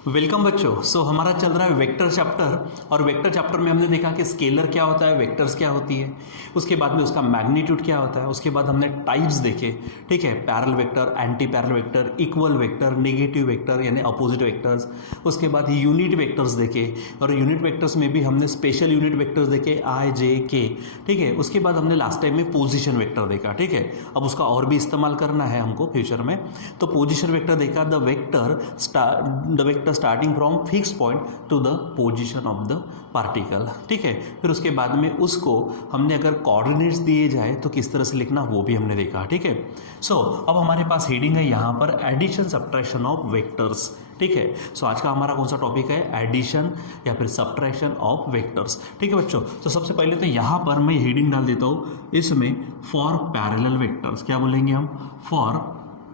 Welcome बच्चों। हमारा चल रहा है वेक्टर चैप्टर, और वेक्टर चैप्टर में हमने देखा कि स्केलर क्या होता है, वेक्टर्स क्या होती है, उसके बाद में उसका मैग्नीट्यूड क्या होता है, उसके बाद हमने टाइप्स देखे। ठीक है, parallel vector, anti parallel vector, equal vector, negative vector यानी अपोजिट वेक्टर्स। उसके बाद यूनिट वेक्टर्स देखे, और यूनिट वेक्टर्स में भी हमने स्पेशल यूनिट वेक्टर्स देखे आई जे के। ठीक है, उसके बाद हमने लास्ट टाइम में पोजिशन वेक्टर देखा। ठीक है, अब उसका और भी इस्तेमाल करना है हमको फ्यूचर में। तो पोजिशन वेक्टर देखा, the vector starting from fix point two the position of the particle. ठीक है, फिर उसके बाद में उसको हमने अगर कोऑर्डिनेट्स दिए जाए तो किस तरह से लिखना वो भी हमने देखा। ठीक है, अब हमारे पास हेडिंग है यहाँ पर एडिशन सब्ट्रैक्शन ऑफ वेक्टर्स। ठीक है, आज का हमारा कौन सा टॉपिक है, एडिशन या फिर सब्ट्रैक्शन ऑफ वेक्टर्स। ठीक है बच्चों, तो सबसे पहले तो यहाँ पर मैं हेडिंग डाल देता हूँ इसमें, फॉर पैरेलल वेक्टर्स। क्या बोलेंगे हम, फॉर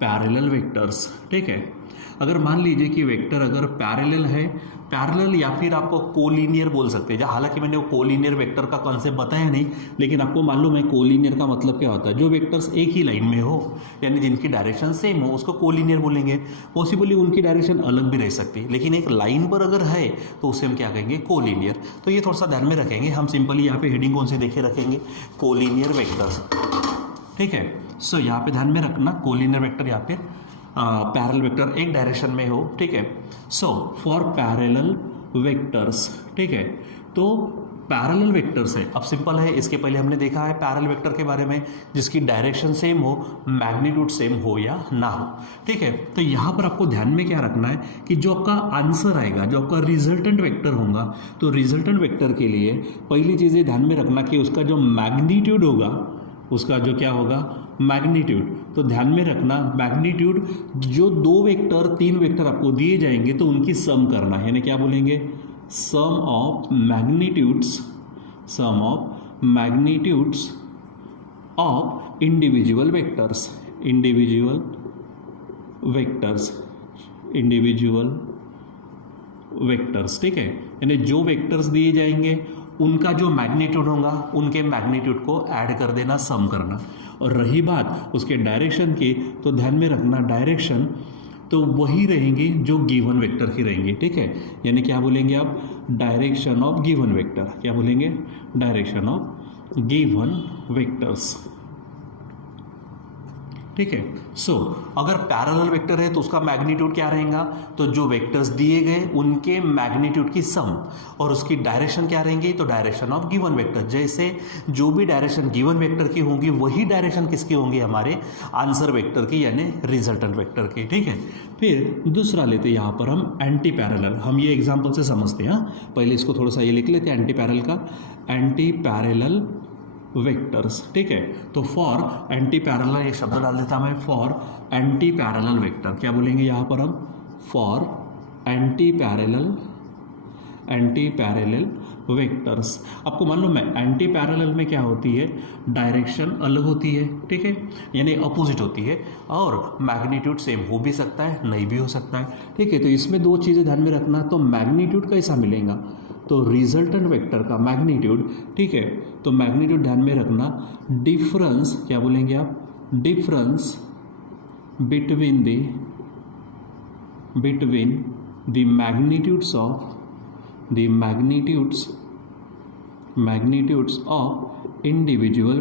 पैरेलल वेक्टर्स। ठीक है, अगर मान लीजिए कि वेक्टर अगर पैरेलल है, पैरेलल या फिर आपको कोलिनियर बोल सकते हैं। हालांकि मैंने वो कोलिनियर वेक्टर का कॉन्सेप्ट बताया नहीं, लेकिन आपको मालूम है कोलिनियर का मतलब क्या होता है। जो वेक्टर्स एक ही लाइन में हो यानी जिनकी डायरेक्शन सेम हो उसको कोलिनियर बोलेंगे। पॉसिबली उनकी डायरेक्शन अलग भी रह सकती है, लेकिन एक लाइन पर अगर है तो उसे हम क्या कहेंगे, कोलिनियर। तो ये थोड़ा सा ध्यान में रखेंगे हम। सिंपली यहाँ पे हेडिंग कौन सी देखे रखेंगे, कोलिनियर वेक्टर्स। ठीक है, यहाँ पे ध्यान में रखना कोलिनियर वेक्टर या फिर पैरेलल वेक्टर एक डायरेक्शन में हो। ठीक है, फॉर पैरेलल वेक्टर्स। ठीक है, तो पैरेलल वेक्टर्स है, अब सिंपल है। इसके पहले हमने देखा है पैरेलल वेक्टर के बारे में, जिसकी डायरेक्शन सेम हो, मैग्नीट्यूड सेम हो या ना हो। ठीक है, तो यहाँ पर आपको ध्यान में क्या रखना है कि जो आपका आंसर आएगा, जो आपका रिजल्टेंट वेक्टर होगा, तो रिजल्टेंट वेक्टर के लिए पहली चीज़ ये ध्यान में रखना कि उसका जो मैग्नीट्यूड होगा, उसका जो क्या होगा, मैग्नीट्यूड। तो ध्यान में रखना मैग्नीट्यूड, जो दो वेक्टर तीन वेक्टर आपको दिए जाएंगे तो उनकी सम करना है, यानी क्या बोलेंगे, sum of magnitudes of individual vectors. ठीक है, यानी जो वेक्टर्स दिए जाएंगे उनका जो मैग्नीट्यूड होगा, उनके मैग्नीट्यूड को ऐड कर देना, सम करना। और रही बात उसके डायरेक्शन की, तो ध्यान में रखना डायरेक्शन तो वही रहेंगी जो गिवन वेक्टर की रहेंगी। ठीक है, यानी क्या बोलेंगे आप, डायरेक्शन ऑफ गिवन वेक्टर। क्या बोलेंगे, डायरेक्शन ऑफ गिवन वेक्टर्स। ठीक है, अगर पैरेलल वेक्टर है तो उसका मैग्नीट्यूड क्या रहेगा, तो जो वेक्टर्स दिए गए उनके मैग्नीट्यूड की सम, और उसकी डायरेक्शन क्या रहेंगी, तो डायरेक्शन ऑफ गिवन वेक्टर। जैसे जो भी डायरेक्शन गिवन वेक्टर की होंगी वही डायरेक्शन किसकी होंगी, हमारे आंसर वेक्टर की यानी रिजल्टेंट वेक्टर की। ठीक है, फिर दूसरा लेते हैं यहाँ पर हम एंटी पैरेलल। हम ये एग्जाम्पल से समझते हैं। पहले इसको थोड़ा सा ये लिख लेते हैं, एंटी पैरेलल का, एंटी पैरेलल वेक्टर्स। ठीक है, तो फॉर एंटी पैरेलल ये शब्द डाल देता मैं, फॉर एंटी पैरेलल वेक्टर। क्या बोलेंगे यहाँ पर हम, फॉर एंटी पैरेलल वेक्टर्स। आपको मालूम है एंटी पैरेलल में क्या होती है, डायरेक्शन अलग होती है। ठीक है, यानी अपोजिट होती है, और मैग्नीट्यूड सेम हो भी सकता है, नहीं भी हो सकता है। ठीक है, तो इसमें दो चीज़ें ध्यान में रखना। तो मैग्नीट्यूड कैसा मिलेगा, तो रिजल्टेंट वेक्टर का मैग्नीट्यूड। ठीक है, तो मैग्नीट्यूड ध्यान में रखना, डिफरेंस, क्या बोलेंगे आप, difference between the magnitudes of individual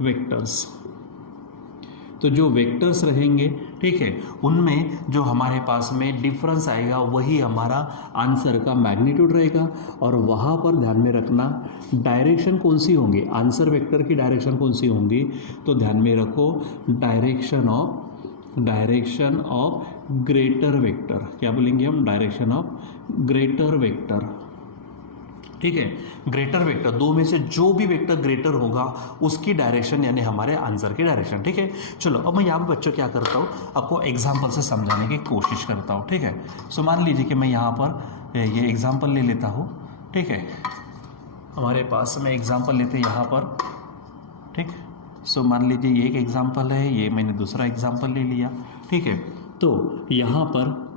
vectors. तो जो वेक्टर्स रहेंगे, ठीक है, उनमें जो हमारे पास में डिफरेंस आएगा वही हमारा आंसर का मैग्नीट्यूड रहेगा। और वहाँ पर ध्यान में रखना डायरेक्शन कौन सी होंगी, आंसर वेक्टर की डायरेक्शन कौन सी होंगी, तो ध्यान में रखो डायरेक्शन ऑफ ग्रेटर वेक्टर। क्या बोलेंगे हम, डायरेक्शन ऑफ ग्रेटर वेक्टर। ठीक है, ग्रेटर वेक्टर, दो में से जो भी वेक्टर ग्रेटर होगा उसकी डायरेक्शन यानी हमारे आंसर की डायरेक्शन। ठीक है, चलो अब मैं यहाँ पर बच्चों क्या करता हूँ, आपको एग्जाम्पल से समझाने की कोशिश करता हूँ। ठीक है, मान लीजिए कि मैं यहाँ पर ये एग्जाम्पल ले लेता हूँ। ठीक है, हमारे पास में एग्जाम्पल लेते हैं यहाँ पर। ठीक, मान लीजिए ये एक एग्जाम्पल है, ये मैंने दूसरा एग्जाम्पल ले लिया। ठीक है, तो यहाँ पर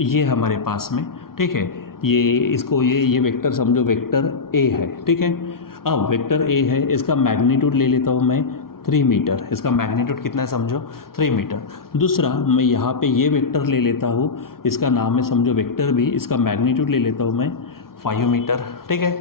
ये हमारे पास में, ठीक है, ये वेक्टर समझो वेक्टर ए है। ठीक है, अब वेक्टर ए है, इसका मैग्नीट्यूड ले लेता हूँ मैं 3 मीटर, इसका मैग्नीट्यूड कितना है समझो 3 मीटर। दूसरा मैं यहाँ पे ये वेक्टर ले लेता हूँ, इसका नाम है समझो वेक्टर बी, इसका मैग्नीट्यूड ले लेता हूँ मैं 5 मीटर, ठीक है।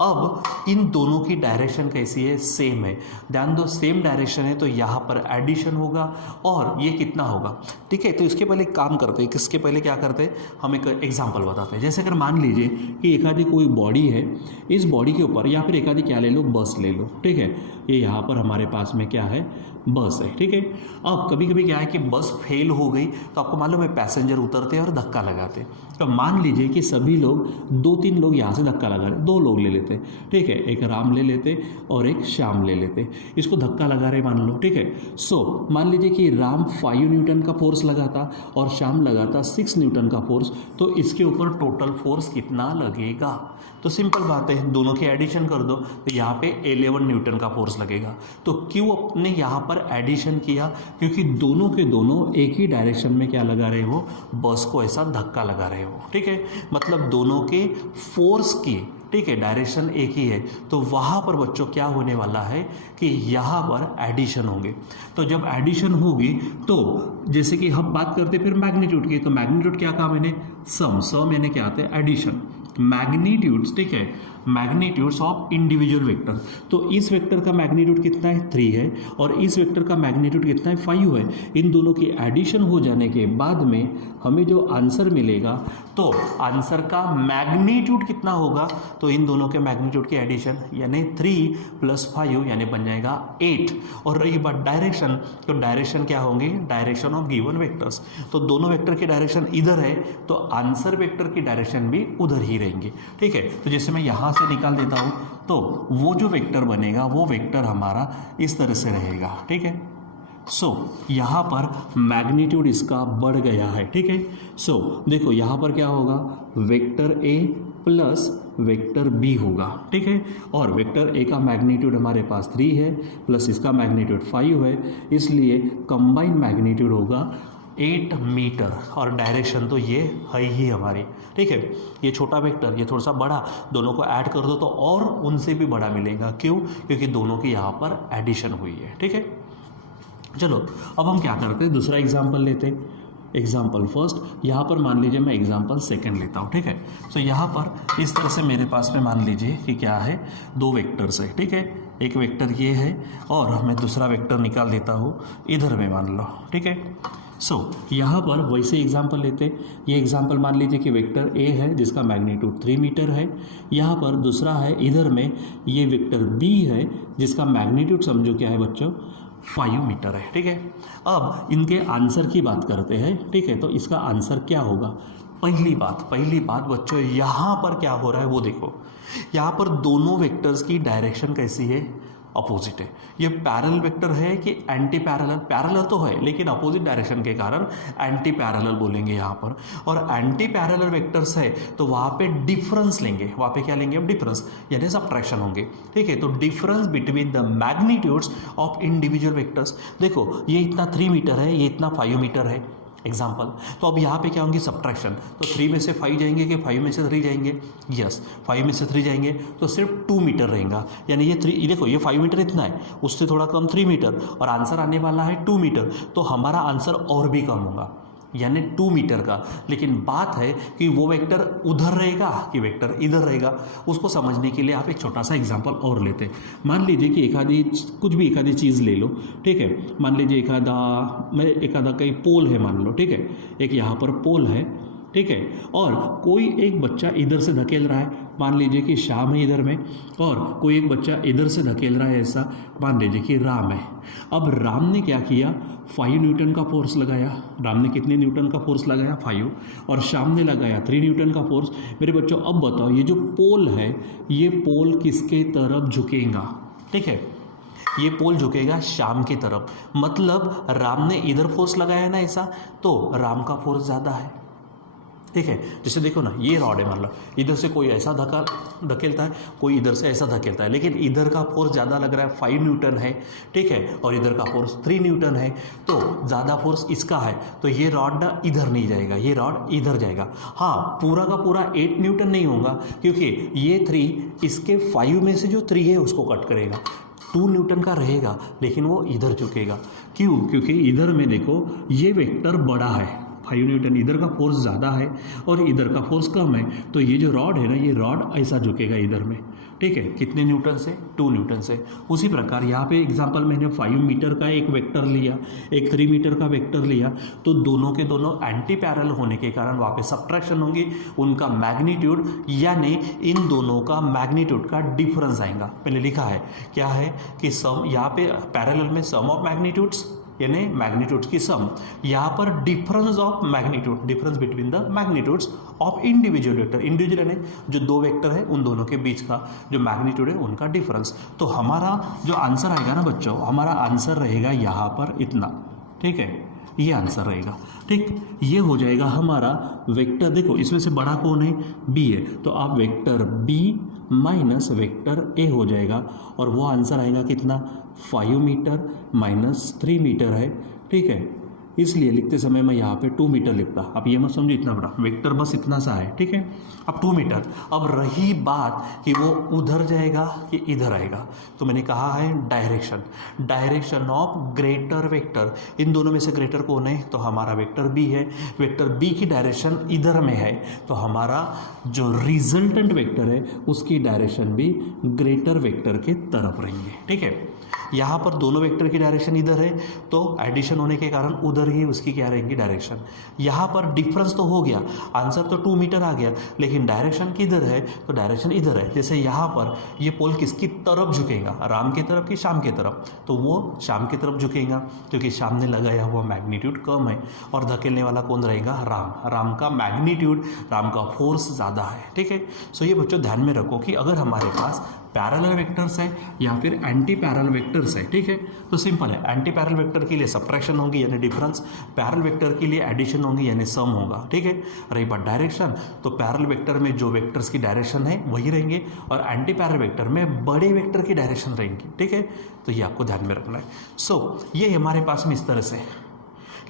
अब इन दोनों की डायरेक्शन कैसी है, सेम है, ध्यान दो सेम डायरेक्शन है तो यहाँ पर एडिशन होगा और ये कितना होगा, ठीक है। तो इसके पहले एक काम करते हैं, किसके पहले क्या करते हैं, हम एक एग्जांपल बताते हैं। जैसे अगर मान लीजिए कि एक आधी कोई बॉडी है, इस बॉडी के ऊपर या फिर एक आधी क्या ले लो, बस ले लो, ठीक है। ये यहाँ पर हमारे पास में क्या है, बस है, ठीक है। अब कभी कभी क्या है कि बस फेल हो गई तो आपको मालूम है पैसेंजर उतरते हैं और धक्का लगाते हैं। तो मान लीजिए कि सभी लोग 2-3 लोग यहाँ से धक्का लगा रहे, 2 लोग ले लेते, ठीक है, एक राम ले लेते और एक श्याम ले लेते, इसको धक्का लगा रहे मान लो, ठीक है। सो मान लीजिए कि राम 5 न्यूटन का फोर्स लगाता और श्याम लगाता 6 न्यूटन का फोर्स, तो इसके ऊपर टोटल फोर्स कितना लगेगा। तो सिंपल बात है, दोनों की एडिशन कर दो तो यहाँ पे 11 न्यूटन का फोर्स लगेगा। तो क्यों अपने यहाँ पर एडिशन किया, क्योंकि दोनों के दोनों एक ही डायरेक्शन में क्या लगा रहे हो, बस को ऐसा धक्का लगा रहे हो, ठीक है। मतलब दोनों के फोर्स की, ठीक है, डायरेक्शन एक ही है। तो वहाँ पर बच्चों क्या होने वाला है कि यहाँ पर एडिशन होंगे। तो जब एडिशन होगी तो जैसे कि हम बात करते फिर मैग्नीट्यूड की, तो मैग्नीट्यूड क्या कहा मैंने, सम यानी क्या आते हैं, एडिशन, मैग्नीट्यूड्स, ठीक है, मैग्नीट्यूड्स ऑफ इंडिविजुअल वेक्टर। तो इस वेक्टर का मैग्नीट्यूड कितना है, 3 है, और इस वेक्टर का मैग्नीट्यूड कितना है, 5 है। इन दोनों की एडिशन हो जाने के बाद में हमें जो आंसर मिलेगा, तो आंसर का मैग्नीट्यूड कितना होगा, तो इन दोनों के मैग्नीट्यूड की एडिशन यानी 3 + 5 यानी बन जाएगा 8। और रही बात डायरेक्शन, तो डायरेक्शन क्या होंगे, डायरेक्शन ऑफ गिवन वेक्टर्स। तो दोनों वेक्टर की डायरेक्शन इधर है तो आंसर वेक्टर की डायरेक्शन भी उधर ही रहेंगे, ठीक है। तो जैसे मैं यहाँ से निकाल देता हूँ तो वो जो वेक्टर बनेगा वो वेक्टर हमारा इस तरह से रहेगा, ठीक है। सो यहाँ पर मैग्नीट्यूड इसका बढ़ गया है, ठीक है। सो देखो यहाँ पर क्या होगा, vector A plus vector B होगा, ठीक है। और वेक्टर ए का मैग्नीट्यूड हमारे पास 3 है प्लस इसका मैग्नीट्यूड 5 है, इसलिए कंबाइंड मैग्नीट्यूड होगा 8 मीटर। और डायरेक्शन तो ये है ही हमारी, ठीक है। ये छोटा वेक्टर, ये थोड़ा सा बड़ा, दोनों को ऐड कर दो तो और उनसे भी बड़ा मिलेगा। क्यों, क्योंकि दोनों की यहाँ पर एडिशन हुई है, ठीक है। चलो अब हम क्या करते हैं, दूसरा एग्जाम्पल लेते हैं। एग्जाम्पल फर्स्ट, यहाँ पर मान लीजिए मैं एग्जाम्पल सेकंड लेता हूँ, ठीक है। सो यहाँ पर इस तरह से मेरे पास में मान लीजिए कि क्या है, 2 वेक्टर्स है, ठीक है। एक वेक्टर ये है और मैं दूसरा वेक्टर निकाल देता हूँ इधर में मान लो, ठीक है। सो यहाँ पर वैसे एग्जाम्पल लेते, ये एग्जाम्पल मान लीजिए कि वेक्टर ए है जिसका मैग्नीट्यूड 3 मीटर है। यहाँ पर दूसरा है इधर में ये वेक्टर बी है जिसका मैग्नीट्यूड समझो क्या है बच्चों, 5 मीटर है, ठीक है। अब इनके आंसर की बात करते हैं, ठीक है। तो इसका आंसर क्या होगा, पहली बात बच्चों यहाँ पर क्या हो रहा है वो देखो, यहाँ पर दोनों वेक्टर्स की डायरेक्शन कैसी है, अपोजिट है। ये पैरेलल वेक्टर है कि एंटी पैरेलल, पैरेलल तो है लेकिन अपोजिट डायरेक्शन के कारण एंटी पैरेलल बोलेंगे यहाँ पर। और एंटी पैरेलल वेक्टर्स है तो वहाँ पे डिफरेंस लेंगे, वहाँ पे क्या लेंगे हम, डिफरेंस यानी सब्ट्रैक्शन होंगे, ठीक है। तो difference between the magnitudes of individual vectors, देखो ये इतना 3 मीटर है, ये इतना 5 मीटर है एग्जाम्पल। तो अब यहाँ पे क्या होंगी, सब्ट्रैक्शन। तो 3 में से 5 जाएंगे कि 5 में से 3 जाएंगे, यस 5 में से 3 जाएंगे तो सिर्फ 2 मीटर रहेगा। यानी ये 3, देखो ये 5 मीटर इतना है, उससे थोड़ा कम 3 मीटर और आंसर आने वाला है 2 मीटर। तो हमारा आंसर और भी कम होगा यानी 2 मीटर का। लेकिन बात है कि वो वेक्टर उधर रहेगा कि वेक्टर इधर रहेगा, उसको समझने के लिए आप एक छोटा सा एग्जांपल और लेते हैं। मान लीजिए कि कुछ भी एक आधी चीज़ ले लो, ठीक है। मान लीजिए एक आधा कहीं पोल है मान लो, ठीक है। एक यहाँ पर पोल है, ठीक है। और कोई एक बच्चा इधर से धकेल रहा है, मान लीजिए कि श्याम है इधर में, और कोई एक बच्चा इधर से धकेल रहा है, ऐसा मान लीजिए कि राम है। अब राम ने क्या किया, 5 न्यूटन का फोर्स लगाया। राम ने कितने न्यूटन का फोर्स लगाया, 5। और श्याम ने लगाया 3 न्यूटन का फोर्स। मेरे बच्चों अब बताओ ये जो पोल है, ये पोल किसके तरफ झुकेगा, ठीक है। ये पोल झुकेगा श्याम की तरफ। मतलब राम ने इधर फोर्स लगाया ना ऐसा, तो राम का फोर्स ज़्यादा है, ठीक है। जैसे देखो ना, ये रॉड है, मतलब इधर से कोई ऐसा धकेलता है, कोई इधर से ऐसा धकेलता है, लेकिन इधर का फोर्स ज़्यादा लग रहा है, 5 न्यूटन है, ठीक है। और इधर का फोर्स 3 न्यूटन है, तो ज़्यादा फोर्स इसका है। तो ये रॉड ना इधर नहीं जाएगा, ये रॉड इधर जाएगा। हाँ, पूरा का पूरा 8 न्यूटन नहीं होगा, क्योंकि ये 3 इसके 5 में से जो 3 है उसको कट करेगा। 2 न्यूटन का रहेगा लेकिन वो इधर झुकेगा। क्यों? क्योंकि इधर में देखो ये वेक्टर बड़ा है 5 न्यूटन, इधर का फोर्स ज़्यादा है और इधर का फोर्स कम है, तो ये जो रॉड है ना ये रॉड ऐसा झुकेगा इधर में, ठीक है। कितने न्यूटन से? 2 न्यूटन से। उसी प्रकार यहाँ पे एग्जांपल मैंने 5 मीटर का एक वेक्टर लिया, एक 3 मीटर का वेक्टर लिया, तो दोनों के दोनों एंटी पैरेलल होने के कारण वहाँ पे सब्ट्रैक्शन होंगी, उनका मैग्नीट्यूड यानी इन दोनों का मैग्नीट्यूड का डिफरेंस आएगा। पहले लिखा है क्या है कि सम, यहाँ पे पैरेलल में सम ऑफ मैग्नीट्यूड्स यानी मैग्नीट्यूड्स की सम, यहाँ पर difference of magnitude, difference between the magnitudes of individual vector, individual यानी जो दो वेक्टर है उन दोनों के बीच का जो मैग्नीट्यूड है उनका डिफरेंस। तो हमारा जो आंसर आएगा ना बच्चों, हमारा आंसर रहेगा यहाँ पर इतना, ठीक है, ये आंसर रहेगा, ठीक। ये हो जाएगा हमारा वेक्टर, देखो इसमें से बड़ा कौन है? बी है, तो आप vector B minus vector A हो जाएगा और वो आंसर आएगा कितना? 5 मीटर माइनस 3 मीटर है, ठीक है। इसलिए लिखते समय मैं यहाँ पे 2 मीटर लिखता, आप ये मत समझो इतना बड़ा वेक्टर बस इतना सा है, ठीक है। अब 2 मीटर। अब रही बात कि वो उधर जाएगा कि इधर आएगा, तो मैंने कहा है direction, direction of greater vector, इन दोनों में से ग्रेटर कौन है? तो हमारा वेक्टर बी है, वेक्टर बी की डायरेक्शन इधर में है, तो हमारा जो रिजल्टेंट वेक्टर है उसकी डायरेक्शन भी ग्रेटर वेक्टर के तरफ रहेंगे, ठीक है। यहाँ पर दोनों वेक्टर की डायरेक्शन इधर है, तो एडिशन होने के कारण उधर ही उसकी क्या रहेंगी? डायरेक्शन। यहाँ पर डिफरेंस तो हो गया, आंसर तो 2 मीटर आ गया, लेकिन डायरेक्शन किधर है? तो डायरेक्शन इधर है। जैसे यहाँ पर ये पोल किसकी तरफ झुकेगा? राम की तरफ कि शाम की तरफ? तो वो शाम की तरफ झुकेगा क्योंकि सामने लगाया हुआ मैग्नीट्यूड कम है और धकेलने वाला कौन रहेगा? राम। राम का मैग्नीट्यूड, राम का फोर्स ज़्यादा है, ठीक है। सो ये बच्चों ध्यान में रखो कि अगर हमारे पास पैरेलल वेक्टर्स है या फिर एंटी पैरेलल वेक्टर्स है, ठीक है, तो सिंपल है, एंटी पैरेलल वेक्टर के लिए सब्ट्रैक्शन होगी यानी डिफरेंस, पैरेलल वेक्टर के लिए एडिशन होगी यानी सम होगा, ठीक है। रही बात डायरेक्शन, तो पैरेलल वेक्टर में जो वेक्टर्स की डायरेक्शन है वही रहेंगे और एंटी पैरेलल वेक्टर में बड़े वेक्टर की डायरेक्शन रहेंगी, ठीक है। तो ये आपको ध्यान में रखना है। सो ये हमारे पास में इस तरह से।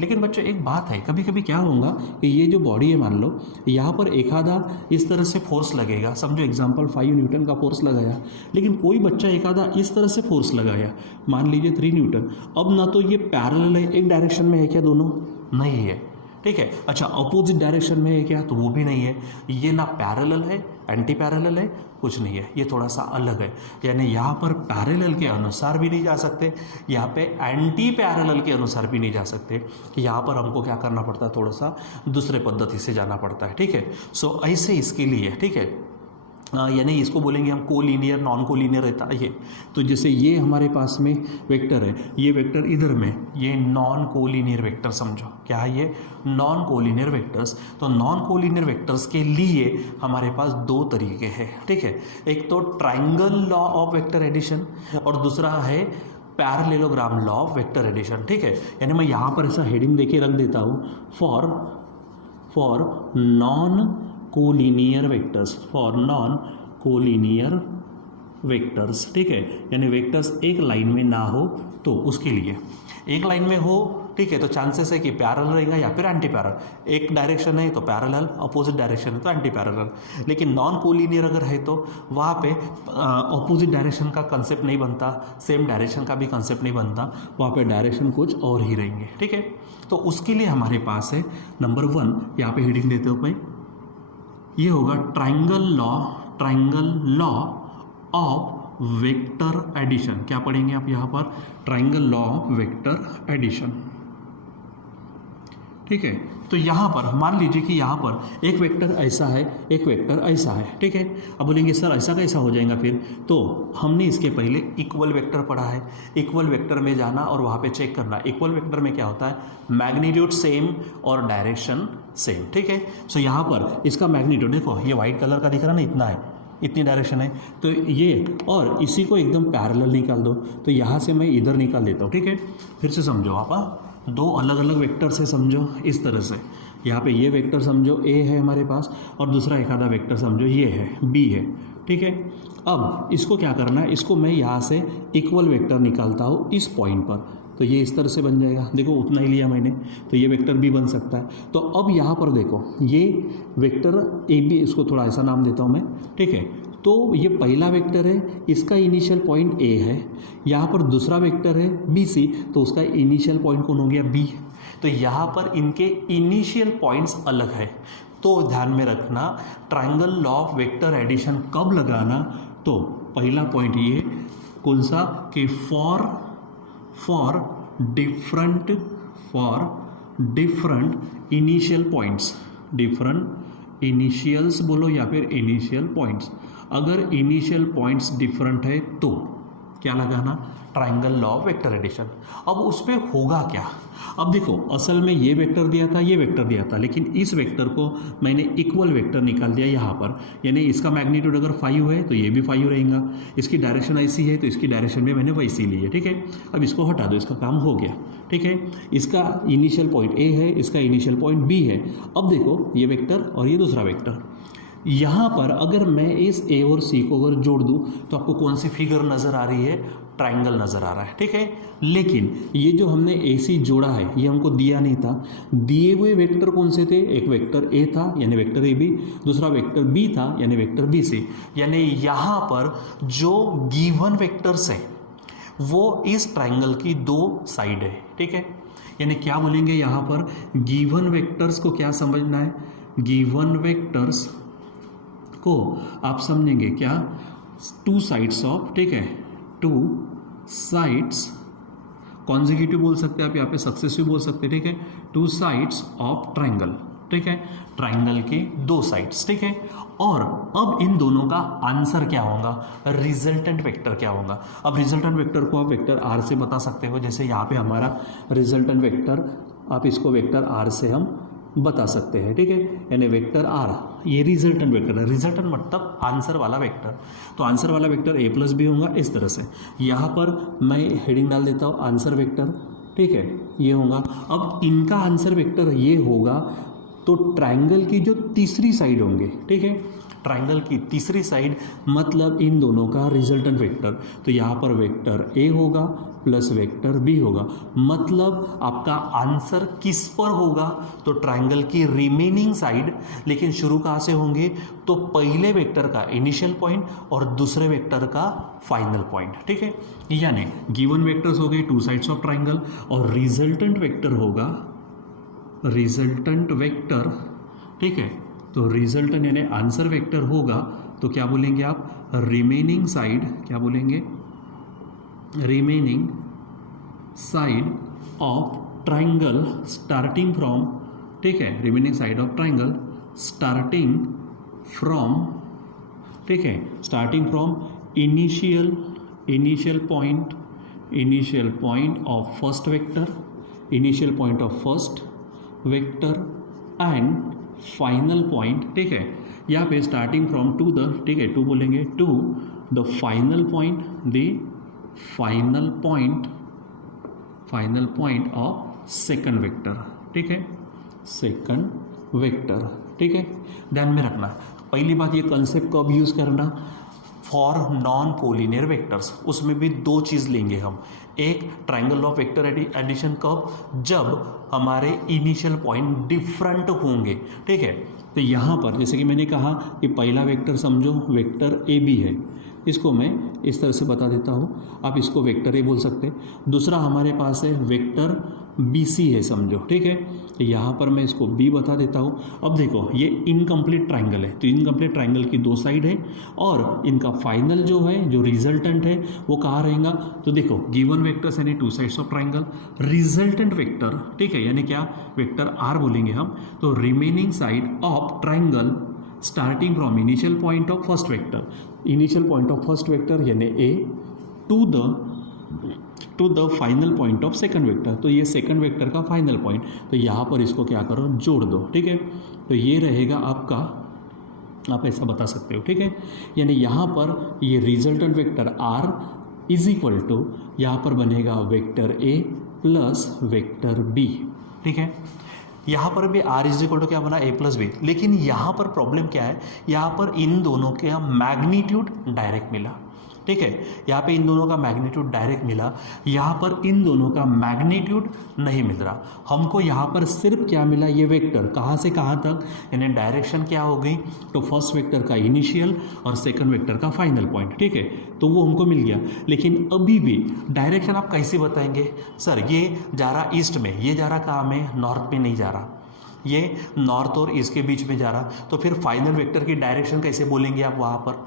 लेकिन बच्चों एक बात है, कभी कभी क्या होगा कि ये जो बॉडी है मान लो यहाँ पर एक आधा इस तरह से फोर्स लगेगा, समझो एग्जांपल 5 न्यूटन का फोर्स लगाया, लेकिन कोई बच्चा एक आधा इस तरह से फोर्स लगाया, मान लीजिए 3 न्यूटन। अब ना तो ये पैरेलल है, एक डायरेक्शन में है क्या? दोनों नहीं है, ठीक है। अच्छा अपोजिट डायरेक्शन में है क्या? तो वो भी नहीं है। ये ना पैरेलल है, एंटी पैरेलल है, कुछ नहीं है, ये थोड़ा सा अलग है। यानी यहाँ पर पैरेलल के अनुसार भी नहीं जा सकते, यहाँ पे एंटी पैरेलल के अनुसार भी नहीं जा सकते। यहाँ पर हमको क्या करना पड़ता है? थोड़ा सा दूसरे पद्धति से जाना पड़ता है, ठीक है। सो ऐसे इसके लिए, ठीक है, यानी इसको बोलेंगे हम कोलिनियर, नॉन कोलिनियर रहता है ये। तो जैसे ये हमारे पास में वेक्टर है, ये वेक्टर इधर में, ये नॉन कोलिनियर वेक्टर समझो। क्या है ये? Non collinear vectors. तो नॉन कोलिनियर वेक्टर्स के लिए हमारे पास 2 तरीके हैं, ठीक है। एक तो triangle law of vector addition और दूसरा है parallelogram law of vector addition, ठीक है। यानी मैं यहाँ पर ऐसा हेडिंग देके रख देता हूँ, for non collinear vectors, for non collinear vectors, ठीक है। यानी वेक्टर्स एक लाइन में ना हो तो उसके लिए, एक लाइन में हो, ठीक है, तो चांसेस है कि पैरेलल रहेगा या फिर एंटी पैरेलल। एक डायरेक्शन है तो पैरेलल, अपोजिट डायरेक्शन है तो एंटी पैरेलल। लेकिन नॉन कोलिनियर अगर है तो वहाँ पे अपोजिट डायरेक्शन का कंसेप्ट नहीं बनता, सेम डायरेक्शन का भी कंसेप्ट नहीं बनता, वहाँ पे डायरेक्शन कुछ और ही रहेंगे, ठीक है। तो उसके लिए हमारे पास है नंबर 1, यहाँ पे हेडिंग देते हो भाई, ये होगा triangle law of vector addition. क्या पढ़ेंगे आप यहाँ पर? Triangle law of vector addition, ठीक है। तो यहाँ पर मान लीजिए कि यहाँ पर एक वेक्टर ऐसा है, एक वेक्टर ऐसा है, ठीक है। अब बोलेंगे सर ऐसा कैसा हो जाएगा फिर? तो हमने इसके पहले इक्वल वेक्टर पढ़ा है, इक्वल वेक्टर में जाना और वहाँ पे चेक करना। इक्वल वेक्टर में क्या होता है? मैग्नीट्यूड सेम और डायरेक्शन सेम, ठीक है। सो यहाँ पर इसका मैग्नीट्यूड देखो, ये वाइट कलर का दिख रहा है ना, इतना है, इतनी डायरेक्शन है, तो ये और इसी को एकदम पैरेलल निकाल दो, तो यहाँ से मैं इधर निकाल देता हूँ, ठीक है। फिर से समझो आप, 2 अलग अलग वेक्टर से समझो इस तरह से। यहाँ पे ये वेक्टर समझो ए है हमारे पास और दूसरा एक आधा वेक्टर समझो ये है, बी है, ठीक है। अब इसको क्या करना है? इसको मैं यहाँ से इक्वल वेक्टर निकालता हूँ इस पॉइंट पर, तो ये इस तरह से बन जाएगा। देखो उतना ही लिया मैंने, तो ये वेक्टर भी बन सकता है। तो अब यहाँ पर देखो ये वेक्टर ए बी, इसको थोड़ा ऐसा नाम देता हूँ मैं, ठीक है। तो ये पहला वेक्टर है, इसका इनिशियल पॉइंट ए है, यहाँ पर दूसरा वेक्टर है बी सी, तो उसका इनिशियल पॉइंट कौन हो गया बी। तो यहाँ पर इनके इनिशियल पॉइंट्स अलग है। तो ध्यान में रखना triangle law of vector addition कब लगाना, तो पहला पॉइंट ये कौन सा कि for different initial points, different initials बोलो या फिर इनिशियल पॉइंट्स, अगर इनिशियल पॉइंट्स डिफरेंट है तो क्या लगाना, triangle law of vector addition. अब उस पर होगा क्या, अब देखो असल में ये वेक्टर दिया था, ये वेक्टर दिया था, लेकिन इस वेक्टर को मैंने इक्वल वेक्टर निकाल दिया यहाँ पर, यानी इसका मैग्नीट्यूड अगर 5 है तो ये भी 5 रहेगा, इसकी डायरेक्शन ऐसी है तो इसकी डायरेक्शन में मैंने वैसी ली है, ठीक है। अब इसको हटा दो, इसका काम हो गया, ठीक है। इसका इनिशियल पॉइंट ए है, इसका इनिशियल पॉइंट बी है। अब देखो ये वेक्टर और ये दूसरा वेक्टर, यहाँ पर अगर मैं इस ए और सी को अगर जोड़ दूँ तो आपको कौन सी फिगर नज़र आ रही है, ट्रायंगल नज़र आ रहा है, ठीक है। लेकिन ये जो हमने ए सी जोड़ा है ये हमको दिया नहीं था, दिए हुए वेक्टर कौन से थे, एक वेक्टर ए था यानी वेक्टर ए बी, दूसरा वेक्टर बी था यानी वेक्टर बी सी, यानी यहाँ पर जो गिवन वेक्टर्स हैं वो इस ट्रायंगल की 2 साइड है, ठीक है। यानी क्या बोलेंगे यहाँ पर, गिवन वेक्टर्स को क्या समझना है, गिवन वेक्टर्स को आप समझेंगे क्या, 2 साइड्स ऑफ, ठीक है, 2 साइड्स, कॉन्जिक्यूटिव बोल सकते हैं आप, यहाँ पे सक्सेसिव बोल सकते हैं, ठीक है, 2 साइड्स ऑफ ट्रायंगल, ठीक है, ट्रायंगल की 2 साइड्स, ठीक है। और अब इन दोनों का आंसर क्या होगा, रिजल्टेंट वेक्टर क्या होगा। अब रिजल्टेंट वेक्टर को आप वेक्टर आर से बता सकते हो, जैसे यहाँ पे हमारा रिजल्टेंट वेक्टर, आप इसको वेक्टर आर से हम बता सकते हैं, ठीक है, यानी वेक्टर आर ये रिजल्टेंट वेक्टर है, रिजल्टेंट मतलब आंसर वाला वेक्टर। तो आंसर वाला वेक्टर ए प्लस बी होगा इस तरह से। यहाँ पर मैं हेडिंग डाल देता हूँ आंसर वेक्टर, ठीक है, ये होगा। अब इनका आंसर वेक्टर ये होगा, तो ट्रायंगल की जो तीसरी साइड होंगे, ठीक है, ट्रायंगल की तीसरी साइड मतलब इन दोनों का रिजल्टेंट वेक्टर, तो यहाँ पर वेक्टर ए होगा प्लस वेक्टर बी होगा, मतलब आपका आंसर किस पर होगा, तो ट्रायंगल की रिमेनिंग साइड। लेकिन शुरू कहाँ से होंगे, तो पहले वेक्टर का इनिशियल पॉइंट और दूसरे वेक्टर का फाइनल पॉइंट, ठीक है। यानी गिवन वेक्टर्स हो गए 2 साइड्स ऑफ ट्रायंगल, और रिजल्टेंट वेक्टर होगा, रिजल्टेंट वेक्टर, ठीक है, तो रिजल्टेंट यानी आंसर वेक्टर होगा, तो क्या बोलेंगे आप, रिमेनिंग साइड, क्या बोलेंगे, remaining side of triangle starting from, ठीक है, remaining side of triangle starting from, ठीक है, starting from initial point of first vector, initial point of first vector and final point, ठीक है, यहाँ पे स्टार्टिंग फ्रॉम टू द, ठीक है, टू बोलेंगे, to the final point, the final point of second vector, ठीक है, सेकंड वेक्टर, ठीक है। ध्यान में रखना पहली बात, ये कंसेप्ट कब यूज़ करना, फॉर नॉन कोलिनियर वेक्टर्स, उसमें भी 2 चीज़ लेंगे हम, एक ट्रायंगल ऑफ वेक्टर एडिशन कब, जब हमारे इनिशियल पॉइंट डिफरेंट होंगे, ठीक है। तो यहाँ पर जैसे कि मैंने कहा कि पहला वेक्टर समझो वेक्टर ए बी है, इसको मैं इस तरह से बता देता हूँ, आप इसको वेक्टर ए बोल सकते हैं। दूसरा हमारे पास है वेक्टर बी सी है समझो, ठीक है, तो यहाँ पर मैं इसको बी बता देता हूँ। अब देखो ये इनकम्प्लीट ट्रायंगल है, तो इनकम्प्लीट ट्रायंगल की 2 साइड है, और इनका फाइनल जो है, जो रिजल्टेंट है वो कहाँ रहेगा, तो देखो गिवन वेक्टर्स यानी 2 sides of triangle, resultant vector, ठीक है, यानी क्या, वेक्टर आर बोलेंगे हम, तो remaining side of triangle starting from initial point of first vector, initial point of first vector यानी A to the final point of second vector, तो ये सेकंड वेक्टर का फाइनल पॉइंट, तो यहाँ पर इसको क्या करो, जोड़ दो, ठीक है, तो ये रहेगा आपका, आप ऐसा बता सकते हो, ठीक है, यानी यहाँ पर ये resultant vector R is equal to, यहाँ पर बनेगा vector A plus vector B, ठीक है। यहाँ पर भी आर इज इक्वल टू क्या बना, ए प्लस बी, लेकिन यहाँ पर प्रॉब्लम क्या है, यहाँ पर इन दोनों के मैग्नीट्यूड डायरेक्ट मिला, ठीक है। यहाँ पे इन दोनों का मैग्नीट्यूड डायरेक्ट मिला, यहाँ पर इन दोनों का मैग्नीट्यूड नहीं मिल रहा। हमको यहाँ पर सिर्फ क्या मिला, ये वेक्टर कहाँ से कहाँ तक, यानी डायरेक्शन क्या हो गई, तो फर्स्ट वेक्टर का इनिशियल और सेकंड वेक्टर का फाइनल पॉइंट, ठीक है, तो वो हमको मिल गया। लेकिन अभी भी डायरेक्शन आप कैसे बताएंगे, सर ये जा रहा ईस्ट में, ये जा रहा कहाँ में, नॉर्थ में नहीं जा रहा, ये नॉर्थ और ईस्ट के बीच में जा रहा, तो फिर फाइनल वेक्टर की डायरेक्शन कैसे बोलेंगे आप वहाँ पर।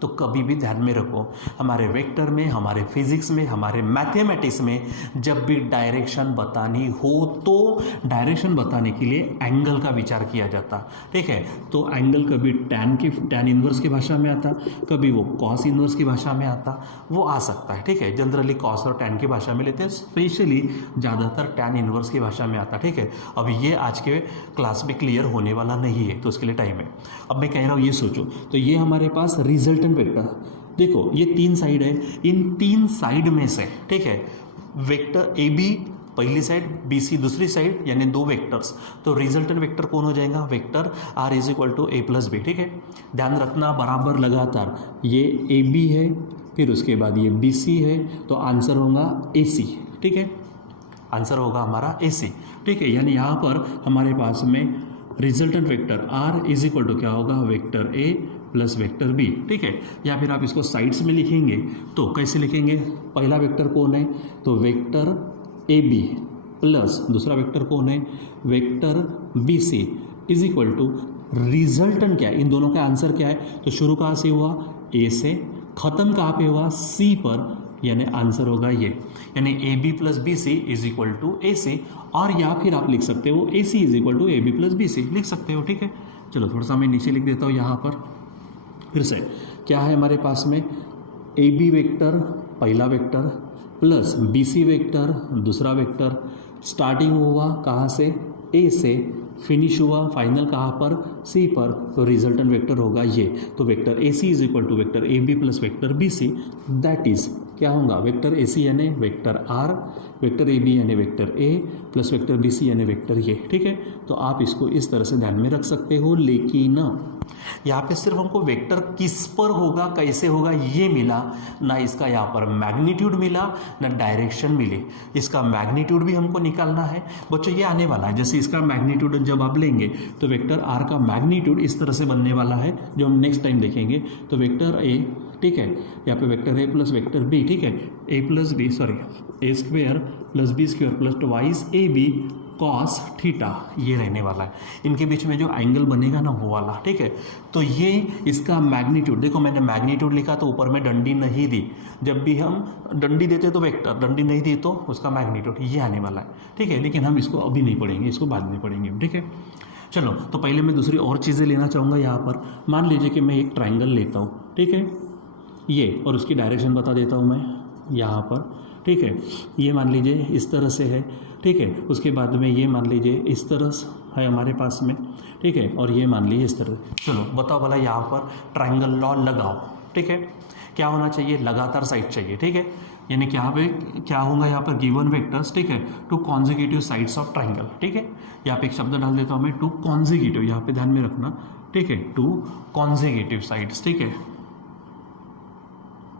तो कभी भी ध्यान में रखो, हमारे वेक्टर में, हमारे फिजिक्स में, हमारे मैथमेटिक्स में जब भी डायरेक्शन बतानी हो तो डायरेक्शन बताने के लिए एंगल का विचार किया जाता, ठीक है। तो एंगल कभी टैन इनवर्स की भाषा में आता, कभी वो कॉस इनवर्स की भाषा में आता, वो आ सकता है, ठीक है। जनरली कॉस और टैन की भाषा में लेते हैं, स्पेशली ज़्यादातर टैन इनवर्स की भाषा में आता, ठीक है। अब ये आज के क्लास में क्लियर होने वाला नहीं है, तो उसके लिए टाइम है। अब मैं कह रहा हूँ ये सोचो, तो ये हमारे पास रिजल्टेंट वेक्टर, देखो ये तीन साइड है, इन तीन साइड में से, ठीक है, वेक्टर ए बी पहली साइड, बी सी दूसरी साइड, यानी दो वेक्टर्स, तो रिजल्टेंट वेक्टर कौन हो जाएगा, vector R is equal to A plus B, ठीक है। ध्यान रखना बराबर लगातार, ये ए बी है, फिर उसके बाद ये बी सी है, तो आंसर होगा ए सी, ठीक है, आंसर होगा हमारा ए सी, ठीक है। यानी यहाँ पर हमारे पास में resultant vector R is equal to क्या होगा, vector A plus vector B, ठीक है। या फिर आप इसको साइड्स में लिखेंगे तो कैसे लिखेंगे, पहला वेक्टर कौन है, तो वेक्टर ए बी प्लस दूसरा वेक्टर कौन है, vector B C is equal to resultant क्या है, इन दोनों का आंसर क्या है, तो शुरू कहाँ से हुआ, ए से, खत्म कहाँ पे हुआ, सी पर, यानी आंसर होगा ये, यानी A B plus B C is equal to A C. और या फिर आप लिख सकते हो A C is equal to A B plus B C, लिख सकते हो, ठीक है। चलो थोड़ा सा मैं नीचे लिख देता हूँ यहाँ पर, फिर से क्या है हमारे पास में, ए बी वेक्टर पहला vector plus B C vector दूसरा वेक्टर, स्टार्टिंग हुआ कहाँ से, ए से, फिनिश हुआ फाइनल कहाँ पर, सी पर, तो रिजल्टेंट वेक्टर होगा ये। तो vector A C is equal to vector A B plus vector B C, that is क्या होगा, वेक्टर ए सी यानी vector R, vector A B यानी vector A plus vector B C यानी vector ये, ठीक है। तो आप इसको इस तरह से ध्यान में रख सकते हो, लेकिन यहाँ पे सिर्फ हमको वेक्टर किस पर होगा, कैसे होगा ये मिला, ना इसका यहाँ पर मैग्नीट्यूड मिला, ना डायरेक्शन मिली। इसका मैग्नीट्यूड भी हमको निकालना है बच्चों, ये आने वाला है। जैसे इसका मैग्नीट्यूड जब आप लेंगे तो वेक्टर आर का मैग्नीट्यूड इस तरह से बनने वाला है, जो हम नेक्स्ट टाइम देखेंगे। तो वेक्टर ए, ठीक है, यहाँ पे vector A plus vector B, ठीक है, A plus B sorry A square plus B square plus twice A B cos theta, ये रहने वाला है। इनके बीच में जो एंगल बनेगा ना वो वाला, ठीक है। तो ये इसका मैग्नीट्यूड, देखो मैंने मैग्नीट्यूड लिखा तो ऊपर में डंडी नहीं दी, जब भी हम डंडी देते तो वेक्टर, डंडी नहीं दी तो उसका मैग्नीट्यूड ये आने वाला है, ठीक है। लेकिन हम इसको अभी नहीं पढ़ेंगे, इसको बाद में पढ़ेंगे, ठीक है। चलो तो पहले मैं दूसरी और चीज़ें लेना चाहूँगा यहाँ पर। मान लीजिए कि मैं एक ट्राइंगल लेता हूँ, ठीक है, ये, और उसकी डायरेक्शन बता देता हूँ मैं यहाँ पर, ठीक है। ये मान लीजिए इस तरह से है, ठीक है। उसके बाद में ये मान लीजिए इस तरह है हमारे पास में, ठीक है, और ये मान लीजिए इस तरह। चलो बताओ भला यहाँ पर ट्राइंगल लॉ लगाओ, ठीक है। क्या होना चाहिए, लगातार साइड चाहिए, ठीक है। यानी कि यहाँ पे क्या होगा, यहाँ पर गिवन वेक्टर्स, ठीक है, two consecutive sides of triangle, ठीक है। यहाँ पे एक शब्द डाल देता हूँ मैं, टू कॉन्जिक्यूटिव, यहाँ पे ध्यान में रखना, ठीक है, टू कॉन्जिक्यूटिव साइड्स, ठीक है,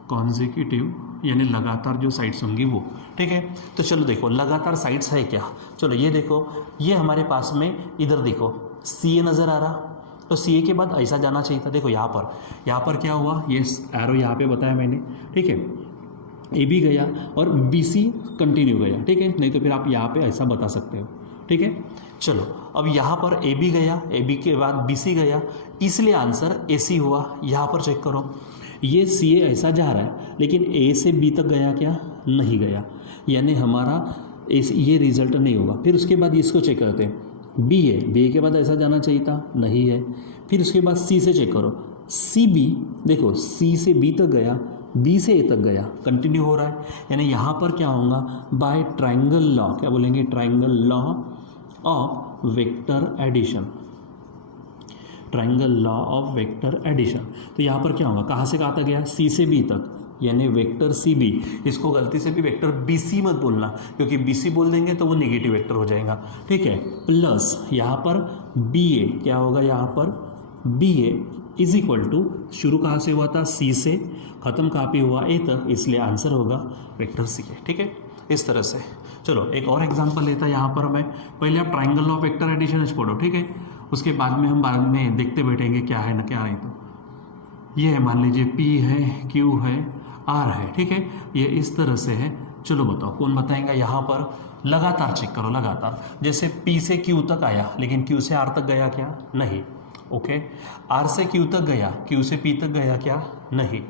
कॉन्जिक्यूटिव यानी लगातार जो साइड्स होंगी वो, ठीक है। तो चलो देखो लगातार साइड्स है क्या, चलो ये देखो, ये हमारे पास में इधर देखो सी ए नज़र आ रहा, तो सी ए के बाद ऐसा जाना चाहिए था। देखो यहाँ पर क्या हुआ, ये एरो यहाँ पे बताया मैंने, ठीक है, ए बी गया और बी सी कंटिन्यू गया, ठीक है। नहीं तो फिर आप यहाँ पे ऐसा बता सकते हो, ठीक है। चलो अब यहाँ पर ए बी गया, ए बी के बाद बी सी गया, इसलिए आंसर ए सी हुआ। यहाँ पर चेक करो, ये सी ए ऐसा जा रहा है, लेकिन ए से बी तक गया क्या, नहीं गया, यानी हमारा ये रिजल्ट नहीं होगा। फिर उसके बाद इसको चेक करते हैं, बी है, बी के बाद ऐसा जाना चाहिए था, नहीं है। फिर उसके बाद सी से चेक करो, सी बी, देखो सी से बी तक गया, बी से ए तक गया, कंटिन्यू हो रहा है, यानी यहाँ पर क्या होगा, बाय ट्राइंगल लॉ, क्या बोलेंगे, triangle law of vector addition, triangle law of vector addition. तो यहाँ पर क्या होगा, कहाँ से कहाँ तक गया, सी से बी तक, यानी वेक्टर सी बी। इसको गलती से भी वेक्टर बी सी मत बोलना, क्योंकि बी सी बोल देंगे तो वो नेगेटिव वेक्टर हो जाएगा, ठीक है। प्लस यहाँ पर बी ए, क्या होगा यहाँ पर B A is equal to शुरू कहाँ से हुआ था, सी से, ख़त्म कहाँ पे हुआ, ए तक, इसलिए आंसर होगा वेक्टर सी है। ठीक है, इस तरह से। चलो एक और एग्जांपल लेता है यहाँ पर मैं। पहले आप ट्राइंगल ऑफ वेक्टर एडिशन पढ़ो, ठीक है, उसके बाद में हम बाद में देखते बैठेंगे क्या है ना क्या नहीं। तो ये है, मान लीजिए पी है, क्यू है, आर है, ठीक है, ये इस तरह से है। चलो बताओ कौन बताएगा यहाँ पर, लगातार चेक करो, लगातार। जैसे पी से क्यू तक आया, लेकिन क्यू से आर तक गया क्या, नहीं। ओके, आर से क्यू तक गया, क्यू से पी तक गया क्या, नहीं।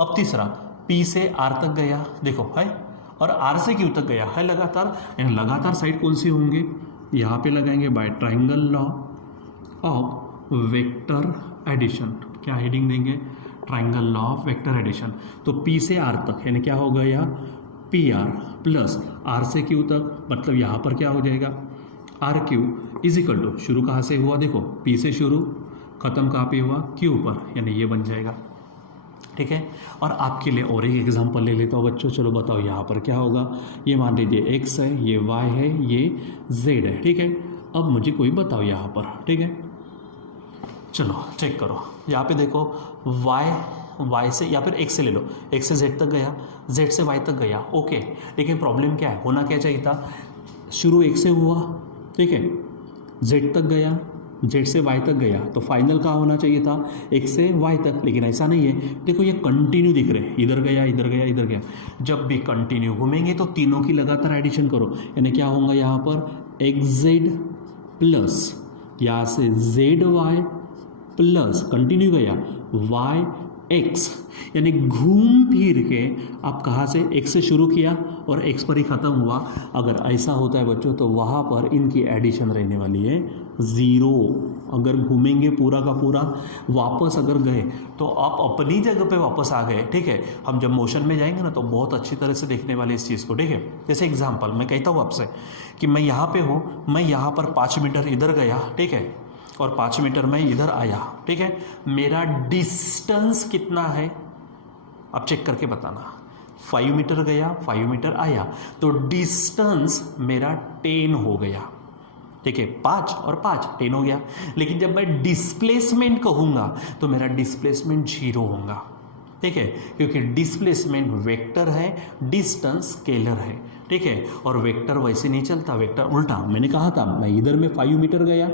अब तीसरा, पी से आर तक गया, देखो है, और आर से क्यू तक गया है, लगातार। लगातार साइड कौन सी होंगे, यहाँ पे लगाएंगे by triangle law of vector addition. क्या हेडिंग देंगे, triangle law of vector addition. तो पी से आर तक यानी क्या हो गया, पी आर प्लस आर से क्यू तक, मतलब यहाँ पर क्या हो जाएगा, R Q is equal to शुरू कहाँ से हुआ, देखो पी से शुरू, ख़त्म कहाँ पे हुआ, क्यू पर, यानी ये बन जाएगा। ठीक है, और आपके लिए और एक एग्जांपल ले लेता हूँ बच्चों। चलो बताओ यहाँ पर क्या होगा, ये मान लीजिए एक्स है, ये वाई है, ये जेड है। ठीक है, अब मुझे कोई बताओ यहाँ पर, ठीक है, चलो चेक करो। यहाँ पे देखो वाई से या फिर एक्स से ले लो, एक्स से जेड तक गया, जेड से वाई तक गया, ओके। लेकिन प्रॉब्लम क्या है, होना क्या चाहिए था, शुरू एक्स से हुआ, ठीक है, जेड तक गया, जेड से वाई तक गया, तो फाइनल कहाँ होना चाहिए था, एक्स से वाई तक। लेकिन ऐसा नहीं है, देखो ये कंटिन्यू दिख रहे हैं, इधर गया, इधर गया, इधर गया। जब भी कंटिन्यू घूमेंगे तो तीनों की लगातार एडिशन करो, यानी क्या होगा यहाँ पर, एक्स जेड प्लस यहाँ से जेड वाई प्लस कंटिन्यू गया वाई एक्स, यानी घूम फिर के आप कहाँ से, एक्स से शुरू किया और एक्स पर ही ख़त्म हुआ। अगर ऐसा होता है बच्चों तो वहाँ पर इनकी एडिशन रहने वाली है ज़ीरो। अगर घूमेंगे पूरा का पूरा, वापस अगर गए तो आप अपनी जगह पे वापस आ गए। ठीक है, हम जब मोशन में जाएंगे ना तो बहुत अच्छी तरह से देखने वाले इस चीज़ को। ठीक है, जैसे एग्जांपल मैं कहता हूँ आपसे कि मैं यहाँ पे हूँ, मैं यहाँ पर 5 मीटर इधर गया, ठीक है, और 5 मीटर में इधर आया। ठीक है, मेरा डिस्टेंस कितना है आप चेक करके बताना। 5 मीटर गया, 5 मीटर आया, तो डिस्टेंस मेरा 10 हो गया। ठीक है, 5 और 5 10 हो गया। लेकिन जब मैं डिस्प्लेसमेंट कहूँगा तो मेरा डिस्प्लेसमेंट 0 होगा। ठीक है, क्योंकि डिस्प्लेसमेंट वेक्टर है, डिस्टेंस स्केलर है। ठीक है, और वेक्टर वैसे नहीं चलता, वेक्टर उल्टा। मैंने कहा था मैं इधर में 5 मीटर गया,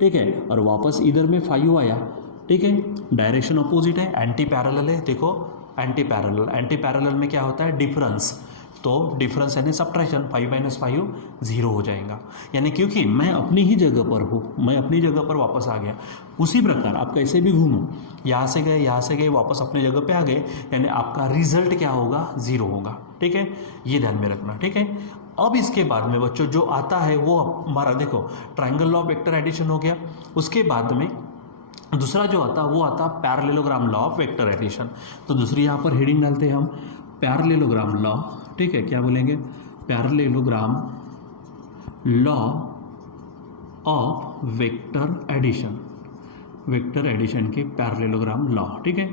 ठीक है, और वापस इधर में 5 आया। ठीक है, डायरेक्शन अपोजिट है, एंटी पैरेलल है। देखो एंटी पैरेलल, एंटी पैरेलल में क्या होता है, डिफरेंस। तो डिफरेंस यानी सब्ट्रैक्शन, 5 - 5 0 हो जाएगा। यानी क्योंकि मैं अपनी ही जगह पर हूँ, मैं अपनी जगह पर वापस आ गया। उसी प्रकार आप कैसे भी घूमो, यहाँ से गए, यहाँ से गए, वापस अपनी जगह पे आ गए, यानी आपका रिजल्ट क्या होगा, 0 होगा। ठीक है, ये ध्यान में रखना। ठीक है, अब इसके बाद में बच्चों जो आता है वो हमारा देखो triangle law of vector addition हो गया। उसके बाद में दूसरा जो आता वो आता parallelogram law of vector addition. तो दूसरी यहाँ पर हेडिंग डालते हैं हम, पैरेललोग्राम लॉ। ठीक है, क्या बोलेंगे, parallelogram law of vector addition, vector addition के पैरेललोग्राम लॉ। ठीक है,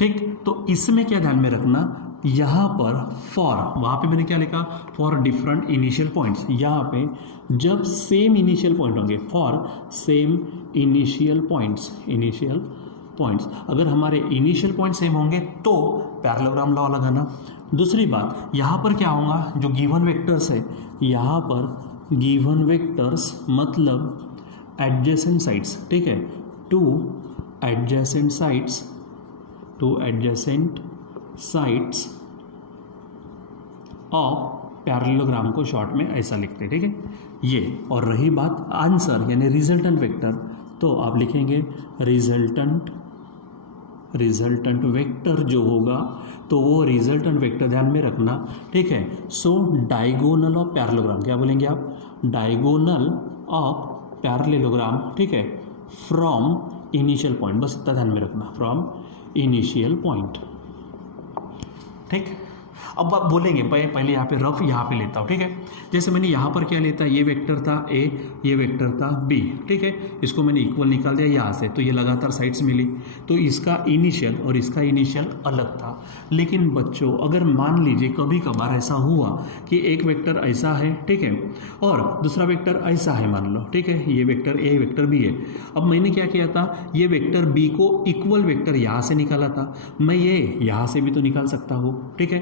ठीक। तो इसमें क्या ध्यान में रखना, यहाँ पर फॉर, वहाँ पे मैंने क्या लिखा, फॉर डिफरेंट इनिशियल पॉइंट्स। यहाँ पे जब सेम इनिशियल पॉइंट होंगे, for same initial points, initial points, अगर हमारे इनिशियल पॉइंट सेम होंगे तो पैरेललोग्राम लॉ लगाना। दूसरी बात, यहाँ पर क्या होगा, जो गिवन वेक्टर्स है, यहाँ पर गिवन वेक्टर्स मतलब एडजेसेंट साइड्स। ठीक है, to adjacent sides, to adjacent sides of parallelogram को शॉर्ट में ऐसा लिखते हैं। ठीक है, ये। और रही बात आंसर यानी रिजल्टेंट वेक्टर, तो आप लिखेंगे रिजल्टेंट वेक्टर जो होगा तो वो रिजल्टेंट वेक्टर ध्यान में रखना। ठीक है, सो डायगोनल ऑफ पैरेललोग्राम, क्या बोलेंगे आप, डायगोनल ऑफ पैरेललोग्राम। ठीक है, फ्रॉम इनिशियल पॉइंट, बस इतना ध्यान में रखना, फ्रॉम इनिशियल पॉइंट। ठीक, अब आप बोलेंगे पहले यहाँ पे रफ यहाँ पे लेता हूँ, ठीक है। जैसे मैंने यहाँ पर क्या लेता, ये वेक्टर था ए, ये वेक्टर था बी, ठीक है। इसको मैंने इक्वल निकाल दिया यहाँ से, तो ये लगातार साइड्स मिली, तो इसका इनिशियल और इसका इनिशियल अलग था। लेकिन बच्चों अगर मान लीजिए कभी कभार ऐसा हुआ कि एक वेक्टर ऐसा है, ठीक है, और दूसरा वेक्टर ऐसा है मान लो, ठीक है, ये वेक्टर ए वेक्टर बी है। अब मैंने क्या किया था, ये वेक्टर बी को इक्वल वेक्टर यहाँ से निकाला था, मैं ये यहाँ से भी तो निकाल सकता हूँ, ठीक है।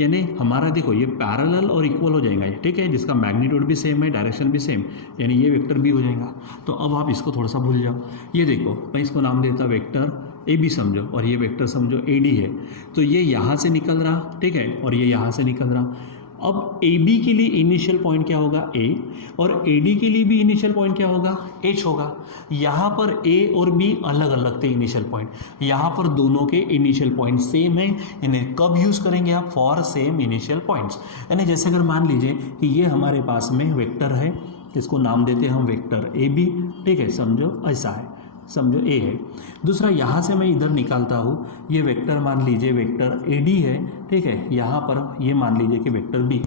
यानी हमारा देखो ये पैरेलल और इक्वल हो जाएगा ये, ठीक है, जिसका मैग्नीट्यूड भी सेम है, डायरेक्शन भी सेम, यानी ये वेक्टर बी हो जाएगा। तो अब आप इसको थोड़ा सा भूल जाओ, ये देखो मैं इसको नाम देता वेक्टर ए बी समझो, और ये वेक्टर समझो ए डी है। तो ये यहाँ से निकल रहा, ठीक है, और ये यहाँ से निकल रहा। अब ए बी के लिए इनिशियल पॉइंट क्या होगा, ए, और ए डी के लिए भी इनिशियल पॉइंट क्या होगा, एच होगा। यहाँ पर ए और बी अलग अलग थे इनिशियल पॉइंट, यहाँ पर दोनों के इनिशियल पॉइंट सेम है। इन्हें कब यूज़ करेंगे आप, फॉर सेम इनिशियल पॉइंट्स। यानी जैसे अगर मान लीजिए कि ये हमारे पास में वेक्टर है, इसको नाम देते हैं हम वेक्टर ए बी, ठीक है, समझो ऐसा है, समझो ए है। दूसरा यहाँ से मैं इधर निकालता हूँ, ये वेक्टर मान लीजिए वेक्टर ए डी है, ठीक है, यहाँ पर ये मान लीजिए कि वेक्टर बी,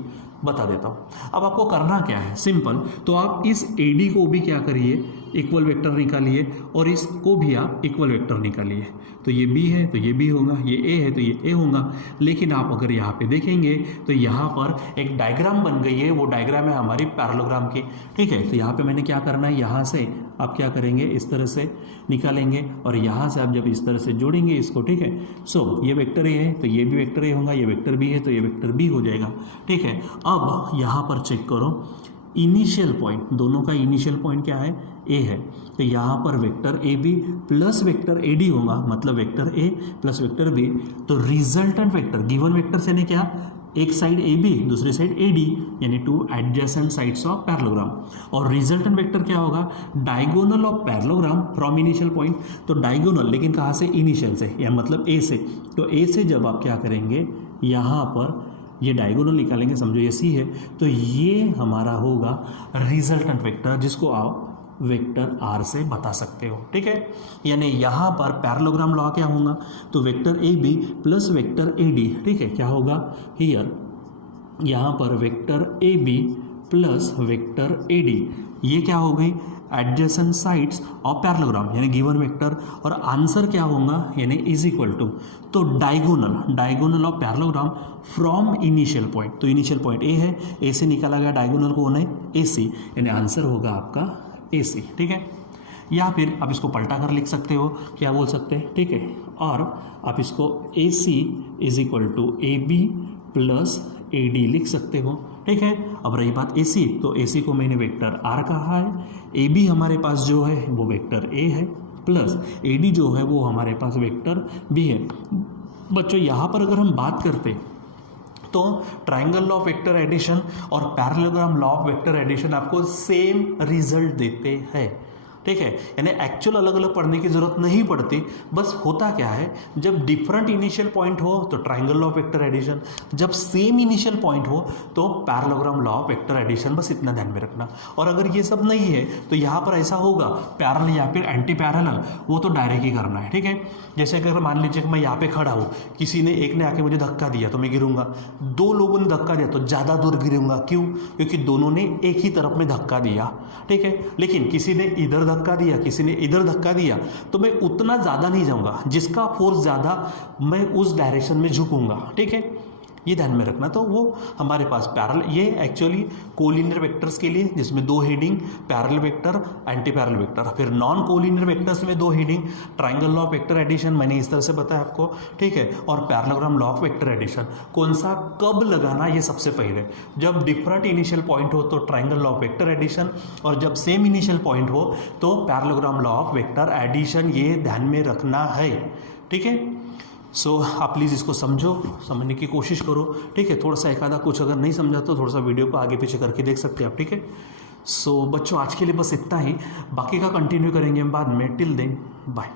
बता देता हूँ। अब आपको करना क्या है, सिंपल, तो आप इस ए डी को भी क्या करिए, इक्वल वेक्टर निकालिए, और इसको भी आप इक्वल वेक्टर निकालिए। तो ये बी है तो ये बी होगा, ये ए है तो ये ए होगा। लेकिन आप अगर यहाँ पे देखेंगे तो यहाँ पर एक डायग्राम बन गई है, वो डायग्राम है हमारी पैरेललोग्राम की, ठीक है। तो यहाँ पे मैंने क्या करना है, यहाँ से आप क्या करेंगे, इस तरह से निकालेंगे, और यहाँ से आप जब इस तरह से जोड़ेंगे इसको, ठीक है। सो ये वेक्टर ए है तो ये भी वेक्टर ए होगा, ये वेक्टर बी है तो ये वेक्टर बी हो जाएगा, ठीक है। अब यहाँ पर चेक करो, इनिशियल पॉइंट, दोनों का इनिशियल पॉइंट क्या है, ए है, तो यहाँ पर vector A B plus vector A D होगा, मतलब vector A plus vector B. तो रिजल्टेंट वेक्टर, गिवन वेक्टर से ने क्या, एक साइड ए बी दूसरी साइड ए डी, यानी two adjacent sides of parallelogram. और रिजल्टेंट वेक्टर क्या होगा, diagonal of parallelogram from initial point. तो डायगोनल, लेकिन कहाँ से, इनिशियल से, या मतलब ए से। तो ए से जब आप क्या करेंगे, यहाँ पर ये डायगोनल निकालेंगे, समझो ये सी है, तो ये हमारा होगा रिजल्टेंट वेक्टर, जिसको आप वेक्टर आर से बता सकते हो, ठीक है। यानी यहाँ पर पैरेललोग्राम लॉ क्या होगा, तो vector A B plus vector A D, ठीक है, क्या होगा हियर, यहाँ पर vector A B plus vector A D, ये क्या हो गई, एडजेसेंट साइड्स ऑफ पैरेललोग्राम, यानी गिवन वेक्टर। और आंसर क्या होगा, यानी इज इक्वल टू, तो diagonal of parallelogram from initial point, तो इनिशियल पॉइंट ए है, ए से निकाला गया डायगोनल कौन है, ए सी, यानी आंसर होगा आपका ए सी, ठीक है। या फिर आप इसको पलटा कर लिख सकते हो, क्या बोल सकते हैं, ठीक है। और आप इसको A C is equal to A B plus A D लिख सकते हो, ठीक है। अब रही बात ए सी, तो ए सी को मैंने वेक्टर आर कहा है, ए बी हमारे पास जो है वो वेक्टर ए है, प्लस ए डी जो है वो हमारे पास वेक्टर बी है। बच्चों यहाँ पर अगर हम बात करते तो triangle law of vector addition और parallelogram law of vector addition आपको सेम रिजल्ट देते हैं, ठीक है। यानी एक्चुअल अलग अलग पढ़ने की जरूरत नहीं पड़ती। बस होता क्या है, जब डिफरेंट इनिशियल पॉइंट हो तो triangle law of vector addition, जब सेम इनिशियल पॉइंट हो तो parallelogram law of vector addition, बस इतना ध्यान में रखना। और अगर ये सब नहीं है तो यहाँ पर ऐसा होगा, पैरेलल या फिर एंटी पैरेलल, वो तो डायरेक्ट ही करना है, ठीक है। जैसे अगर मान लीजिए कि मैं यहाँ पे खड़ा हूँ, किसी ने, एक ने आके मुझे धक्का दिया तो मैं गिरूंगा, दो लोगों ने धक्का दिया तो ज़्यादा दूर गिरूंगा, क्यों, क्योंकि दोनों ने एक ही तरफ में धक्का दिया, ठीक है। लेकिन किसी ने इधर धक्का दिया, किसी ने इधर धक्का दिया, तो मैं उतना ज़्यादा नहीं जाऊँगा, जिसका फोर्स ज़्यादा मैं उस डायरेक्शन में झुकूंगा, ठीक है। ये ध्यान में रखना। तो वो हमारे पास पैरेलल, ये एक्चुअली कोलिनियर वेक्टर्स के लिए, जिसमें दो heading, parallel vector, anti parallel vector. फिर नॉन कोलिनियर वेक्टर्स में दो heading, triangle law of vector addition, मैंने इस तरह से बताया आपको, ठीक है, और parallelogram law of vector addition. कौन सा कब लगाना, ये सबसे पहले, जब डिफरेंट इनिशियल पॉइंट हो तो triangle law of vector addition, और जब सेम इनिशियल पॉइंट हो तो parallelogram law of vector addition, ये ध्यान में रखना है, ठीक है। सो आप प्लीज़ इसको समझने की कोशिश करो, ठीक है। थोड़ा सा एक आधा कुछ अगर नहीं समझा तो थोड़ा सा वीडियो को आगे पीछे करके देख सकते हैं आप, ठीक है। सो बच्चों आज के लिए बस इतना ही, बाकी का कंटिन्यू करेंगे हम बाद में। Till then bye.